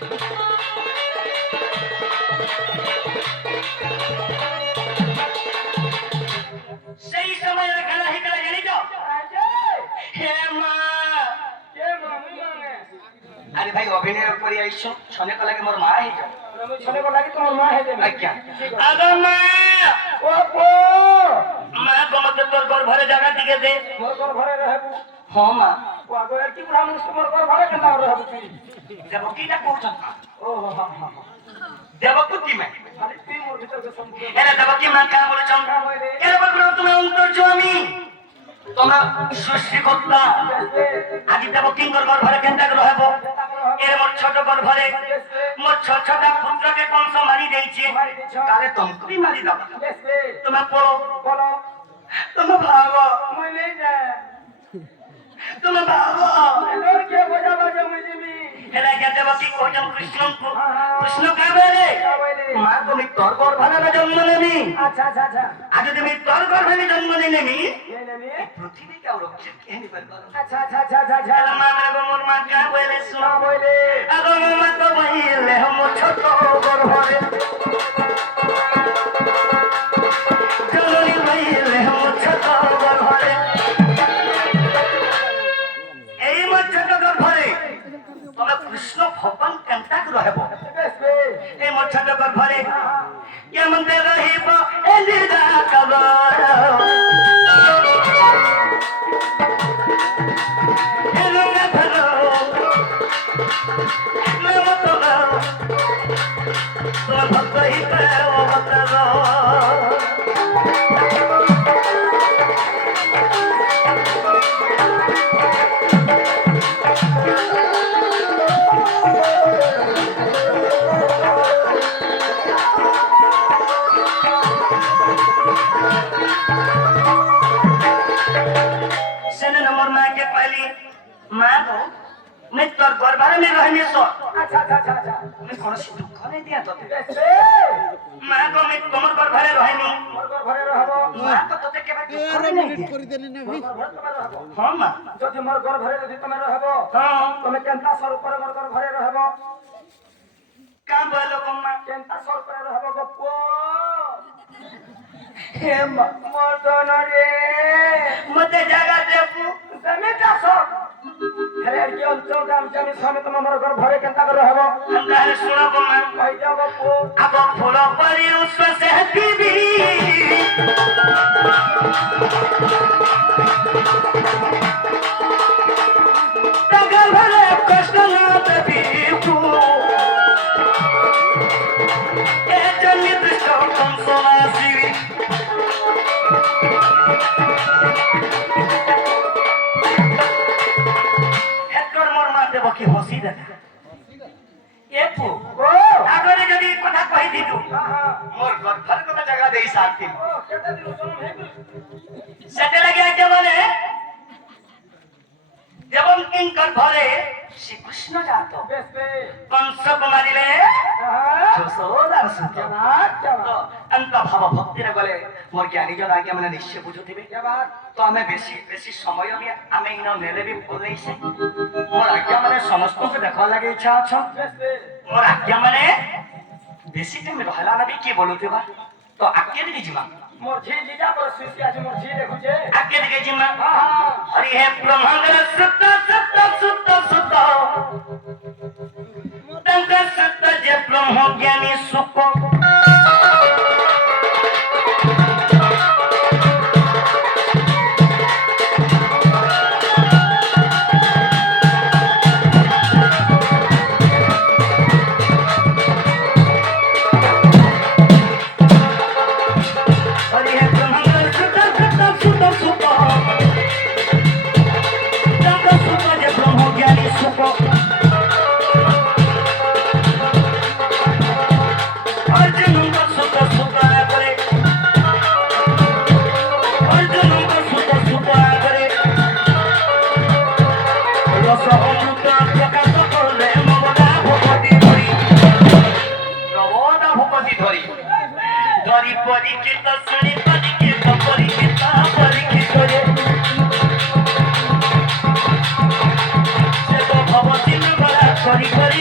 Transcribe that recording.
সেই সময় খেলা হিকলা জানি তো হে মা আরে ভাই অভিনয় করে আইছো শোনে কো লাগে মোর মা হই যাও শোনে কো লাগে তোমার মা হয়ে যাবে আজ্ঞা আগো মা ও পো মা তোমাকে তোর ঘর ভরে জায়গা দিকে দে মোর ঘর ঘরে रहबू হ মা ও আগো আর কি বুড়া মানুষ মোর ঘর ঘরে কেন रहबू তুই দেব কিটা করছ ও হা হা দেব কি মা খালি তুই মোর ভিতর কে সম্পূর্ণ এরা দেব কি মা কা বলেছ এর বকর তুমি অন্তর্জমি তোমরা সৃষ্টি করতা আজি দেব কিঙ্কর ঘর ভরে কেনটা রহব এর মোর ছোট ঘর ভরে মোর ছোট ছোট পুত্রকে কংস মারি দেইছে তাহলে তোমাকে भी মারি দাও তোমরা পড়ো বলো তোমরা ভাবো মই নেই যা তোমরা ভাবো লোর কে বোঝা বাজে মই দিবি এলা কে দেব কি কোজন কৃষ্ণকে কৃষ্ণ কে বলে মা তুমি তোর ঘর ভরে জন্ম নেবি আচ্ছা আচ্ছা আচ্ছা আজ তুমি তোর ঘর ভরে জন্ম নেবি ये নেবি পৃথিবী কে রক্ষা কে নিবার বলো আচ্ছা আচ্ছা আচ্ছা আচ্ছা এলা মা মেরে মোর মা কে বলে মা বলে আগো মা তো বইলে হম ছোট ঘর ভরে জননী বইলে হম ছোট ঘর ভরে এই মোর ছোট ঘর ভরে তোমরা কৃষ্ণ ভগবান কেনটা রহব বেশ বেশ এই মোর ছোট ঘর ভরে কেমন রহিব এলিদা কবর এলো না ধরো এলো তো তোমার ভক্ত হিতে অবতার সেনে নম্বর মাকে পাইলি মা গো मैं तोर घर भरे में रहने सो अच्छा अच्छा अच्छा अच्छा मैं कौन सी दुख नहीं दिया तो बेश बेश मां को मैं तुमर घर भरे रहनी मोर घर घरे रहबो मां को तोते के बात नहीं दिया मोर घर तुम्हें रहबो हां मां যদি মোর ঘর ঘরে যদি তুমি रहबो हां তুমি কেনতা সর উপরে মোর ঘর ঘরে रहबो का बोलो कम्मा কেনতা সর উপরে रहबो গপ্পো হে মোর দনরে मते जगह देबू জমিটা সব হেরে কি অঞ্চল গ্রাম জমি সমেত মোর ঘর ঘরে কেনতা रहबो अंदर सुनो कम्मा কই যাও গপ্পো अब फूलों पर उस से हटीबी तगल भरे कष्ट ना देबी तू ए जन्नी दृष्टो तुम सोना सीवी हेकर मोर मार देबो की हंसी देता एपू ও আগরে যদি কথা কই দিতু হ্যাঁ হ্যাঁ মোর ঘর ঘর কোন জায়গা দেই শান্তি ও কেতে দিন শুনুন হে সেতে লাগি আইতে বলে যেমন কিঙ্কর ঘরে শ্রীকৃষ্ণ যাত বেশ বেশ কংস কুমারিলে হ্যাঁ যশোদার সুত জনাব জনাব অন্ত ভাব ভক্তিরে গলে মোর জ্ঞানী জন আগে মানে নিশ্চয় বুঝুথিবে এবার তো আমি বেশি বেশি সময় আমি ইন নেলে বি ভুল নেইছে মোর আজ্ঞা মানে সমস্তকে দেখা লাগে ইচ্ছা আছ বেশ বেশ মোর আজ্ঞা মানে বেশি টাইম রহলা না বি কি বলুথিবা তো আজ্ঞা দিকে জিমা মোর ঝি লিজা পর সুইসি আছে মোর ঝি দেখুছে আজ্ঞা দিকে জিমা হ্যাঁ হ্যাঁ হরি হে ব্রহ্মাঙ্গর সুত সুত সুত সুত তঙ্ক সুত যে ব্রহ্ম জ্ঞানী সুখ হরি হে ব্রহ্মাঙ্গর সুত সুত সুত সুত তঙ্ক সুত যে ব্রহ্ম জ্ঞানী সুখ অর্জুন সুত সুত করে অর্জুন সুত সুত করে রস অমৃত প্রকাশ করলে মমতা ভূপতি ধরি নবদা ভূপতি ধরি ধরি পরিচিত শুনি পরিচিত পরিচিত পরিচিত রে সে তো ভবচিহ্ন বলা করি করি